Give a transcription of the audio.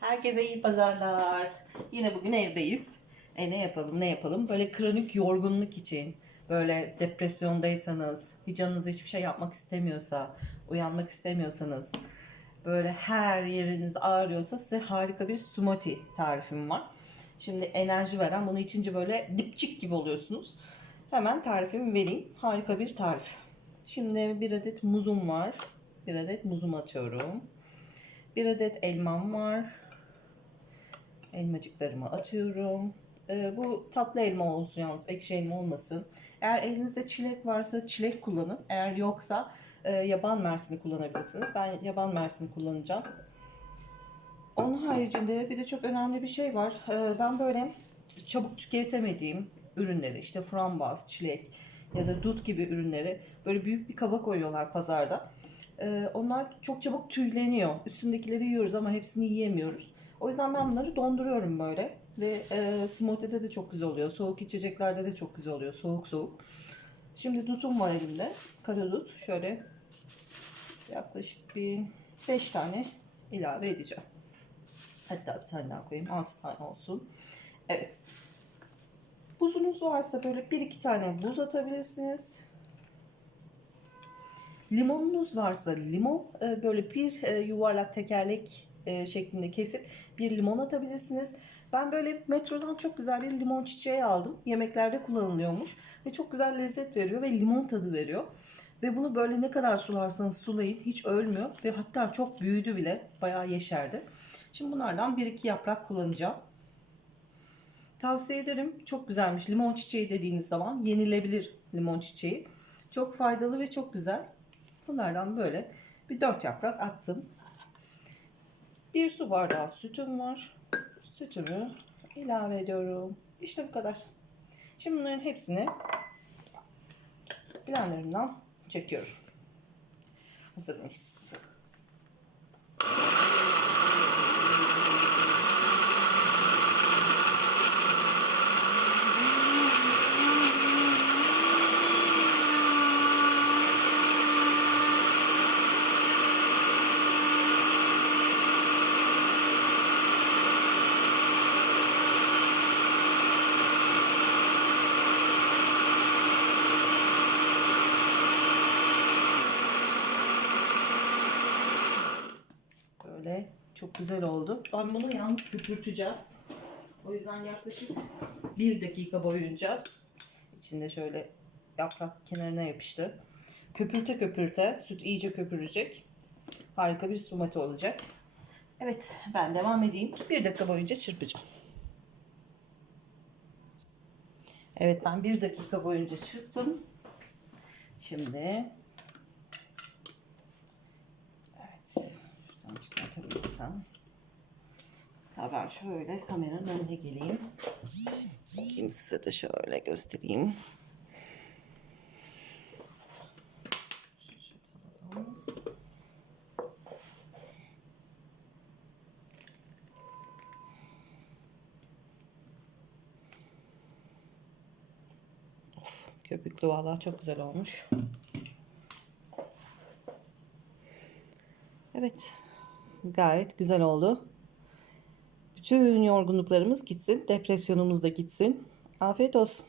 Herkese iyi pazarlar. Yine bugün evdeyiz. E ne yapalım ne yapalım? Böyle kronik yorgunluk için, böyle depresyondaysanız, hiç canınız hiçbir şey yapmak istemiyorsa, uyanmak istemiyorsanız, böyle her yeriniz ağrıyorsa size harika bir smoothie tarifim var. Şimdi enerji veren, bunu içince böyle dipçik gibi oluyorsunuz. Hemen tarifimi vereyim. Harika bir tarif. Şimdi bir adet muzum var. Bir adet muzumu atıyorum. Bir adet elmam var. Elmacıklarımı atıyorum. Ee, bu tatlı elma olsun yalnız ekşi elma olmasın. Eğer elinizde çilek varsa çilek kullanın. Eğer yoksa e, yaban mersini kullanabilirsiniz. Ben yaban mersini kullanacağım. Onun haricinde bir de çok önemli bir şey var. Ee, ben böyle çabuk tüketemediğim ürünleri işte frambuaz, çilek ya da dut gibi ürünleri böyle büyük bir kaba koyuyorlar pazarda. Ee, onlar çok çabuk tüyleniyor. Üstündekileri yiyoruz ama hepsini yiyemiyoruz. O yüzden ben bunları donduruyorum böyle. Ve e, smoothie'de de çok güzel oluyor. Soğuk içeceklerde de çok güzel oluyor. Soğuk soğuk. Şimdi dutum var elimde. Kara dut. Şöyle yaklaşık bir 5 tane ilave edeceğim. Hatta bir tane daha koyayım. 6 tane olsun. Evet. Buzunuz varsa böyle bir iki tane buz atabilirsiniz. Limonunuz varsa limon e, böyle bir e, yuvarlak tekerlek e, şeklinde kesip bir limon atabilirsiniz. Ben böyle metrodan çok güzel bir limon çiçeği aldım. Yemeklerde kullanılıyormuş ve çok güzel lezzet veriyor ve limon tadı veriyor. Ve bunu böyle ne kadar sularsanız sulayın hiç ölmüyor ve hatta çok büyüdü bile. Bayağı yeşerdi. Şimdi bunlardan bir iki yaprak kullanacağım. Tavsiye ederim. Çok güzelmiş. Limon çiçeği dediğiniz zaman yenilebilir limon çiçeği. Çok faydalı ve çok güzel. Bunlardan böyle bir dört yaprak attım. Bir su bardağı sütüm var. Sütümü ilave ediyorum. İşte bu kadar. Şimdi bunların hepsini blenderımdan çekiyorum. Hazır mıyız? Böyle çok güzel oldu. Ben bunu yalnız köpürteceğim. O yüzden yaklaşık bir dakika boyunca içinde şöyle yaprak kenarına yapıştı. Köpürte köpürte süt iyice köpürecek. Harika bir smoothie olacak. Evet ben devam edeyim. Bir dakika boyunca çırpacağım. Evet ben bir dakika boyunca çırptım. Şimdi evet şuradan çıkartabilirsem. Daha ben şöyle kameranın önüne geleyim. Bakayım size de şöyle göstereyim. Of, köpüklü vallahi çok güzel olmuş. Evet. Gayet güzel oldu. Bütün yorgunluklarımız gitsin. Depresyonumuz da gitsin. Afiyet olsun.